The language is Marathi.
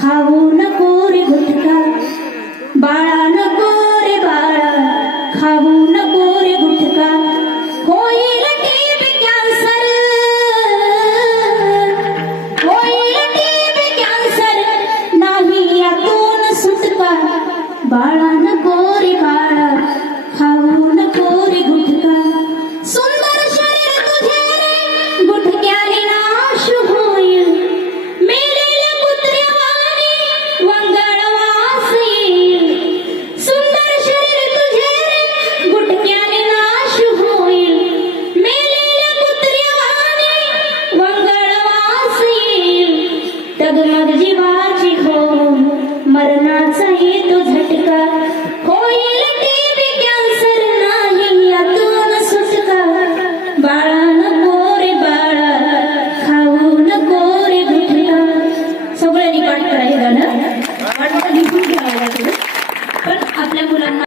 खाऊ नको रे गुटखा बाळा नको रे बाळा खाऊ नको रे गुटखा होईल कॅन्सर. होईल कॅन्सर नाही यातून सुटका. बाळा डगमग जीवाची हो. मरणाचा तो झटका. होईल टीबी कॅन्सर नाही यातून सुटका. बाळा नको रे बाळा खाऊ नको रे गुटखा सगळ्यांनी पाठ करायला हे गाणं. वाटतं लिहून घ्यावं लागेल. पण आपल्या मुलांना